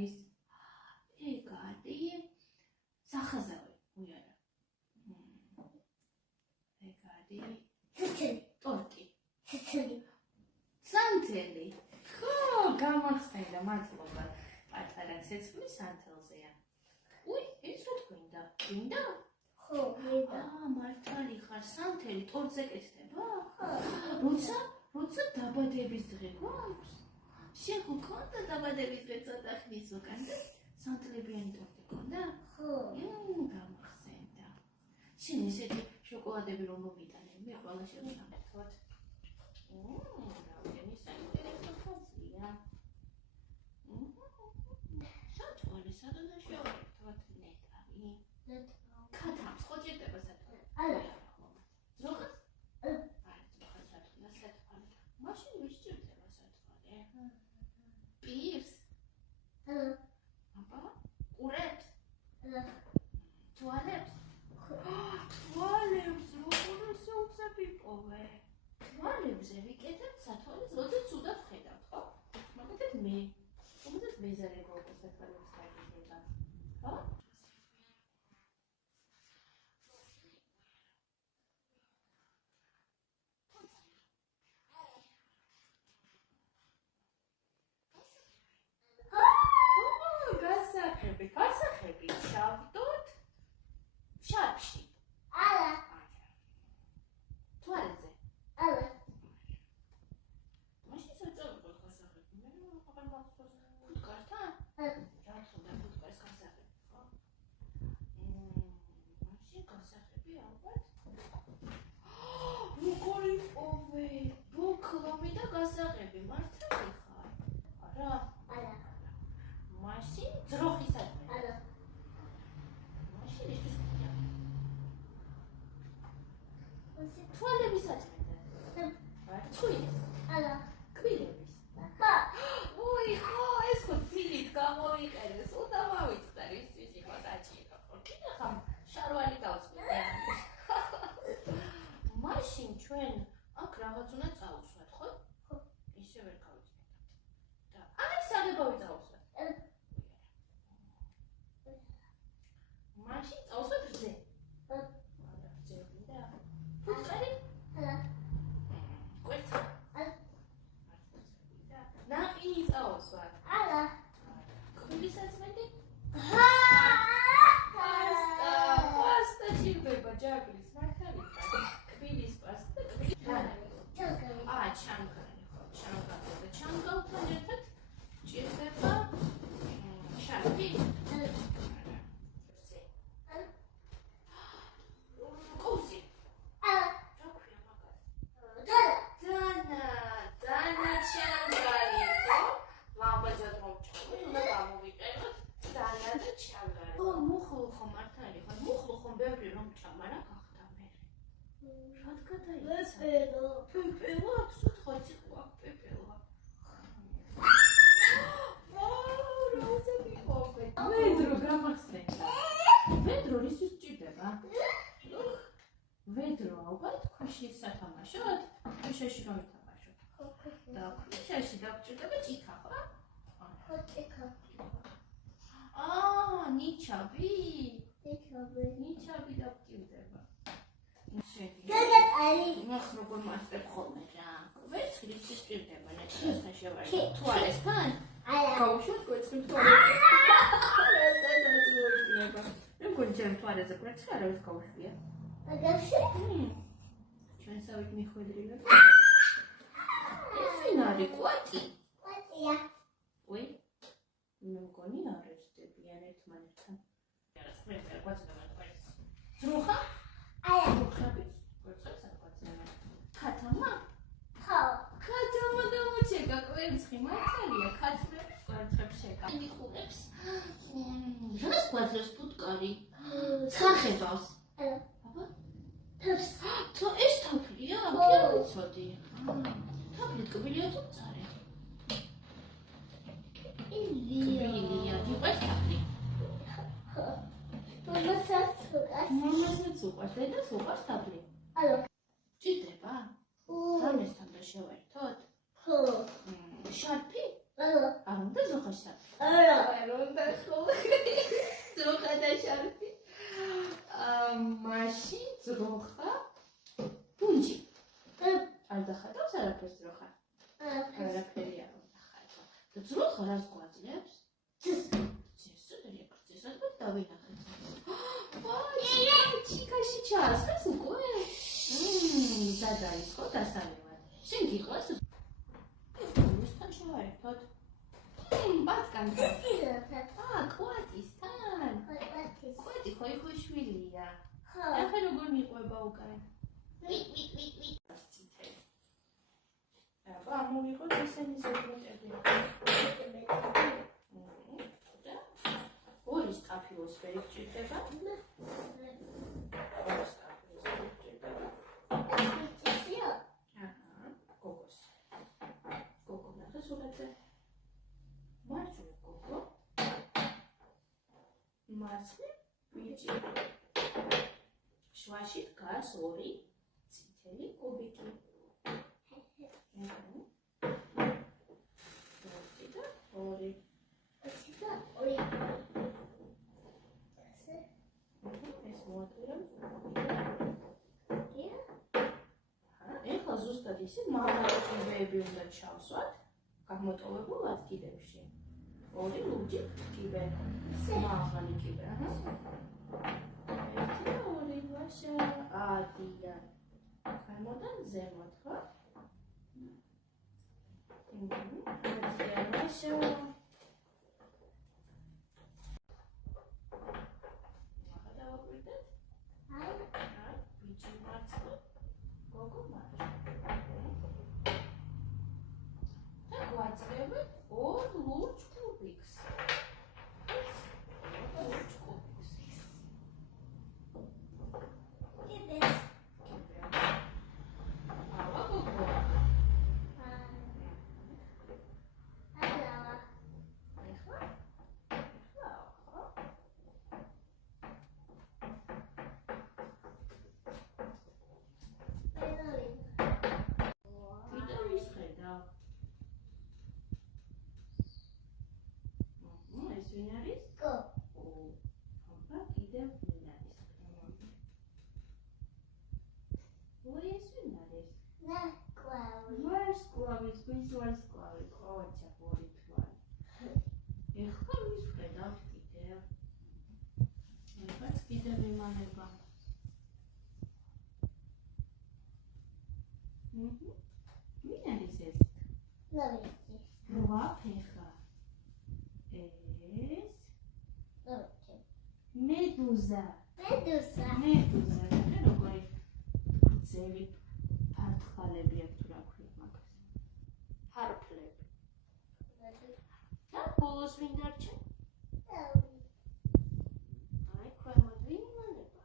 არის? ეგ არის სახაზავი, უარა. ეგ არის ტორტი. სანთელი. ხო, გამახსენდა, მადლობა. პატარა ცეცხლი სანთელზეა. უი, ეს რა თქვინდა? twinda? ხო, მინდა. მართალი ხარ, სანთელი ტორტზე კეთდება? როცა დაბადების დღე გვაქვს? შენ გქონდა დაბადების დღე ცოტა ხნის უკან და სანთლებიანი ტორტი გქონდა? ხო. გამახსენდა. შენ ესეთი შოკოლადები რომ მომიტანე, მე ყველა შევსამართლოთ. რამდენი საინტერესო ფაზია. სათვალე სადღა შევერთოთ ნეტარი. ქათამს ხო ჭირდება სათვალე? არა. ზოღას? ზოღას სათვალე, სათვალე. მაშინ ვის ჭირდება სათვალე? პირს? აბა? ყურებს? თვალებს? თვალებს როგორ საოცარი პოვე. თვალებზე ვიკეთებ სათვალეს, როდესაც ცუდად ვხედავთ, ხო? მაგათაც მე. რომელსაც მეზარე გვაქვს სათვალებს გაიგება. ხო? გასახები ჩავდოთ შარფში. არა. თვალებზე. არა. მაშინ საწოლო გასახები. მე აღარ მახსოვს ფუტკართან? რა თქმა ფუტკარს გასახები, ხო? მაშინ გასახები ალბათ. როგორი პოვე? ბოკლომი და გასახები მართალი ხარ? არა. არა. მაშინ ძროხისადმი. არა. მაშინ ის თვალებისადმი. წყვილის. არა. კბილების. ხა. უი, ხო, ეს ხო დილით გამოვიყენეს, უნდა მავიწყდა ის იყო დაჭირო. კიდე ხამ შარვალი გავწვიდე. მაშინ ჩვენ აქ რაღაც უნდა წავუსვათ, ხო? ხო. ისე ვერ გავიწვიდეთ. და აი საღებავი წავუსვათ. მაშინ წავუსვათ რძე. რძე უნდა. ფუტკარი? არა. კვერცხი. ნაყინი წავუსვათ. არა. კბილისაცმელი? პასტა ჭირდება ჯაგრის, მართალი ხარ. კბილის პასტა, კბილის ჩანგალი. ჩანგალი, ხო, ჩანგალი და ჩანგალთან ერთად ჭირდება შარფი. კუზი. არა. რა ქვია მაგას? დანა ჩანგალი, ხო? მამაძად მომჭამე, უნდა გამოვიყენოთ დანა და ჩანგალი. ო, მუხლუხო მართალი ხარ, მუხლუხო ბევრი რომ ჭამა რა გახდა მე. რა გადაიცა? პეპელა, ცუთხოთი ყვა პეპელა. ვედრო გამახსენდა. ვედრო რისთვის ჭირდება? ვედრო ალბათ ქვიშის სათამაშოდ, ქვიშაში რომ ითამაშოთ. და ქვიშაში დაგჭირდება ჭიქა, ხო? ხო, ჭიქა. ნიჩაბი. ჭიქაბი. ნიჩაბი დაგჭირდება. გაგატარი. ნახ როგორ მასწრებ ხოლმე რა. ვერცხლის ჭირდება ნეტასთან შევარდო. თვალესთან? არა. გავუშვათ კვერცხი თვალესთან. რომ კონჯემ თვალეზე კვერცხი არავის გავუშვია. მაგაში? ჩვენ სავით მიხვედრილებ. ეს ვინ არის კვატი? კვატია. უი. მე მგონი არ ერთდებიან ერთმანეთთან. არა, მე კვატი და კვერცხი. ზრუხა? არა. ზრუხები. კვერცხებს არ კვატიან. ქათამა? ხო. ქათამა დამოჩეკა კვერცხი, მართალია, ქათმები კვერცხებს შეკა. მიხურებს. რას კვაძებს ფუტკარი? სახებავს. არა. აბა? თავს. ეს თაფლია? კი არ ვიცოდი. თაფლი კბილია თუ მწარე? კბილია, იყო თაფლი. მამასაც უყარს. მამასაც უყარს, დედას უყარს თაფლი. არა. ჭირდება? რამესთან და შევერთოთ? ხო. შარფი? არ უნდა ზოხაშა. არ უნდა ხო. ზოხა და შარფი. მაშინ ზოხა პუნჯი. არ დახატავს არაფერს ზოხა. არაფერი არ უნდა ხატო. და ზოხა რას გვაძლევს? ცესოდრია პროცესად დავინახეთ. ჩიკაში ჩაასხეს უკვე? ზად არის ხო დასალევად. შენ გიყვარს? თან შევაერთოთ. ბატკანთან. კვატისთან. კვატი ხო ხვიშვილია. ახლა როგორ მიყვება უკან? აბა მოვიღოთ ესენი ზოგადად. ორი სტაფილოს ვერი გჭირდება. ორი სტაფილოს ვერი გჭირდება. გოგოს. გოგო ნახე სულაძე. მარჯვნივ გოგო. მარცხნივ ბიჭი. შვაში დგას ორი წითელი კუბიკი. ორი. ეს მოატვირა. ეხლა ზუსტად ისე მაღალი კიბეები უნდა ჩავსვათ, გამოტოვებულად კიდებში. ორი ლურჯი კიბე. მაღალი კიბე, ერთი და ორი ვაშა. ადიან. ქვემოდან ზემოთ, ხო? ადიან ვაშა. Medusa. როგორი ძევი ფართხალები აქვს თუ რა ქვია მაგას. ფარფლები. და ბოლოს ვინ დარჩა? აი ქვემოთ ვინ იმალება?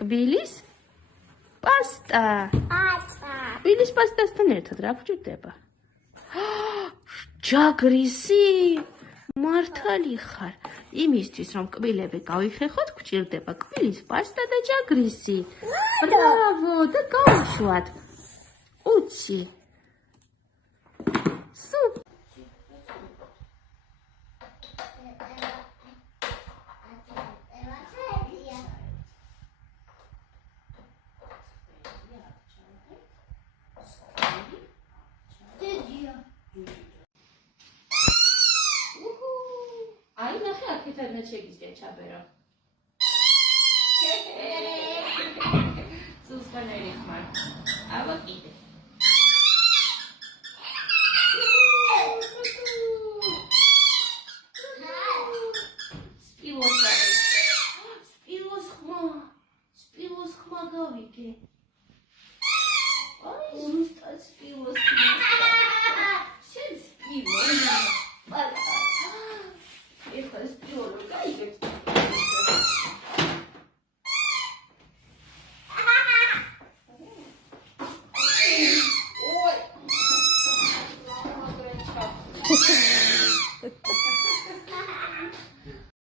კბილის პასტა. კბილის პასტასთან ერთად რა გვჭირდება? ჯაგრისი? მართალი ხარ. იმისთვის რომ კბილები გავიხეხოთ, გვჭირდება კბილის პასტა და ჯაგრისი. ბრავო და გავუშვათ. უცი. სუპ. აქეთად მე შეგიძლია ჩაბერო. სულსკანერი ხმარ. აბა კიდე.